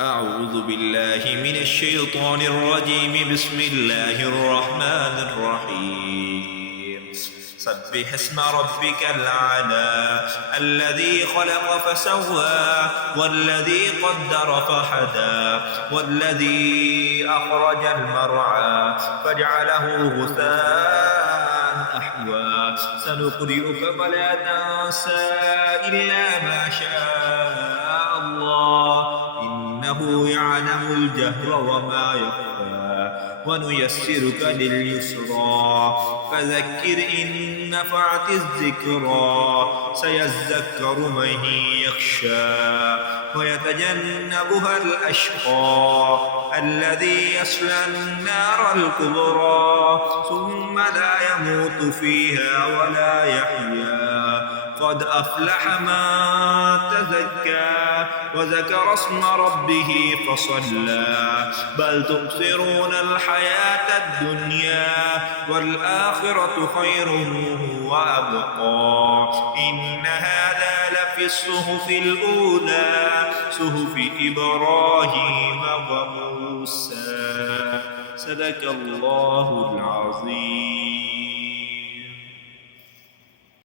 أعوذ بالله من الشيطان الرجيم. بسم الله الرحمن الرحيم. سبح اسم ربك الأعلى الذي خلق فسوى والذي قدر فهدى والذي أخرج المرعى فجعله غثاء أحوى سنقرئك فلا تنسى إلا ما شاء الله إنه يعلم الجهر وما يخفى ونيسرك لليسرى فذكر إن نفعت الذكرى سيذكر من يخشى ويتجنبها الأشقى الذي يصلى النار الكبرى ثم لا يموت فيها ولا يحيا قد أفلح من تزكى وذكر اسم ربه فصلى بل تؤثرون الحياة الدنيا والآخرة خير وأبقى إن هذا لفي الصحف الأولى صحف إبراهيم وموسى. صدق الله العظيم.